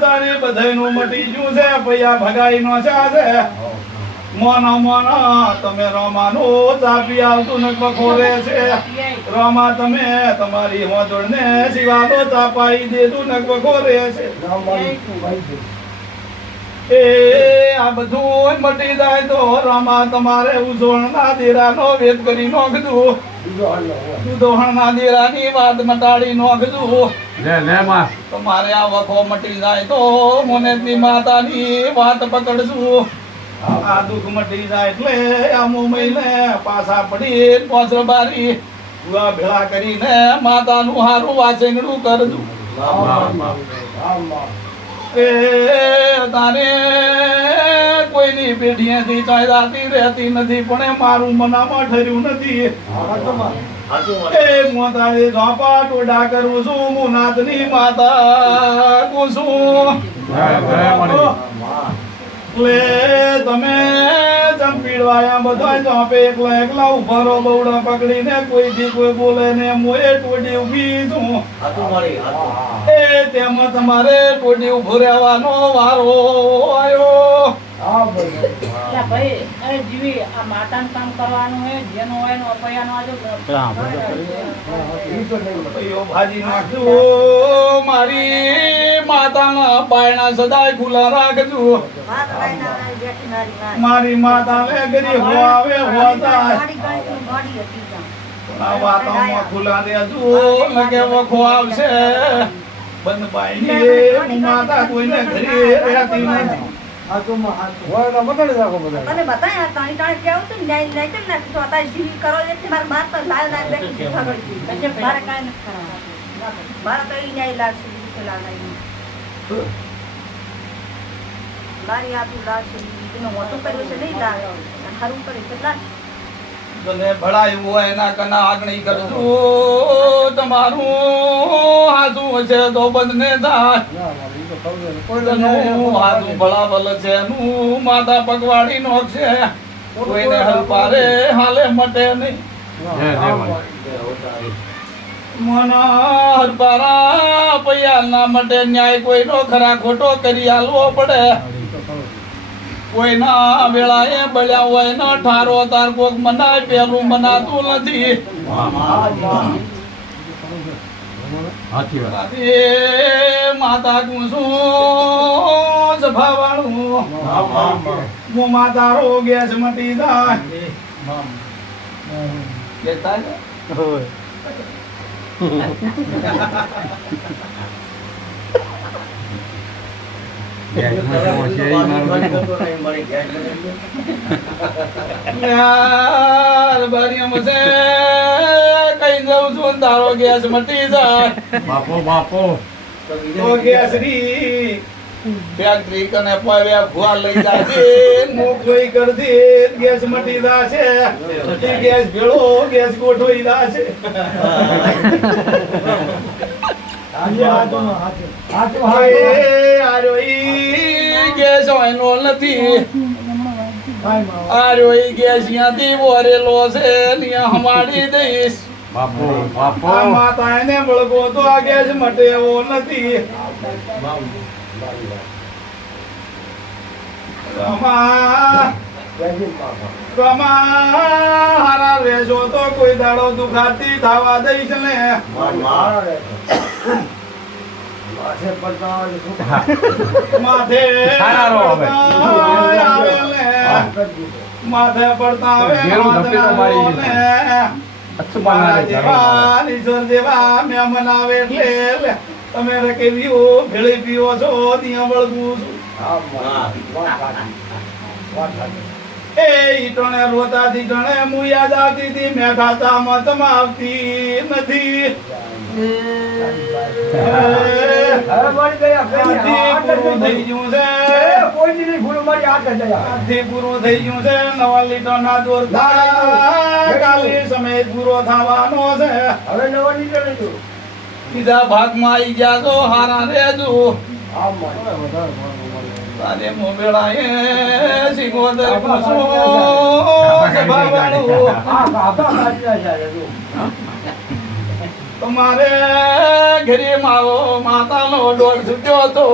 તારી બધાયનું મટી ગયું છે પૈયા ભગાઈ નો છે મોનો મોનો તમે રોમાનો ચાપી આવતું ને બખોરે છે રોમા તમે તમારી હોજોડ ને શિવાનો ચાપાઈ દેતું ને બખોરે છે એ આ બધું મટી જાય તો રોમા તમારે ઉજવણના દેરાનો વેદ કરી નોખતું દોહણના દેરાની વાત મટાડી નોખતું તમારે આ વખો મટી જાય તો મોનેની માતાની વાત પકડશું આ દુઃખ મટી જાય એટલે આમો મહિને પાછા પડી પોસર બારી પૂરા ભેળા કરીને માતાનું હારું વાસેંગડું કરજો એ તારે કોઈની પેઢીએથી ચાલતી રહેતી નથી પણ એ મારું મનામાં ઠર્યું નથી એ મોતાએ ઝોપા ટોડા કરું છું મુનાથની માતા કુસુમ એટલે તમે જંપીડવાયા બધા ઝોપે એકલા એકલા ઉભારો બવડા પકડીને કોઈથી કોઈ બોલે ને મોએ ટોડી ઉભી છું એ તેમાં તમારે ટોડી ઉભો રહેવાનો વારો આવ્યો ભાજી નાખજો મારી માતાના બાયણા સદાય ખુલ્લા રાખજો મારી માતાને ગરીબ આવે હોતા વાતાવરણ ખુલ્લા દેજો લગે વખો આવશે બંધ બાયણી માતા કોઈને ઘરે રહેતી નથી ભળાયું હોય એના કના આગણી કરજો તમારું હાજુ હશે તો બંધને થાય હાજુ ભળાવલ છે નું માતા પગવાડી નો છે કોઈને હલપારે હાલે મટે નહીં મના હરપારા પૈયા ના મટે ન્યાય કોઈનો ખરા ખોટો કરી આલવો પડે કોઈના વેળાએ બળ્યા હોય ન ઠારો તાર કોક મનાય પેલું મનાતું નથી માતા કુસુમ સભાવાળું મો માતા રો ગેસ મટી જાય લેતા કઈ જઉં છું તારો ગેસ મટી જાય બાપો તો ગેસ રી ફેક્ટરી કને પાવ્યા ભુવા લઈ જાય મોકલોઈ કર દે ગેસ મટી જાશે ગેસ ભેળો ગેસ ગોઠોઈ જાશે માતા એને બળગો તો આ ગેસ મટે એવો નથી હારા રેજો તો કોઈ દાડો દુખાતી થવા દઈશ ને માથે પડતા જેવા મેં મનાવે એટલે તમે કેવીઓ ભેળી પીવો છો ત્યાં વળગું છું એ ઈટોને રોતાથી ગણે હું યાદ આવતી હતી મેં ખાતા મતમ આવતી નથી પૂરું થઈ ગયું છે નવા લીટર ના દોર કાલી સમય પૂરો થવાનો છે હવે નવા લીટર બીજા ભાગમાં આવી ગયા તો હારા રેજો તારે મોબેળાએ સિંગોદર કુસો સભાવાળું તમારે ઘરે મારો માતાનો ડોળ છૂટ્યો હતો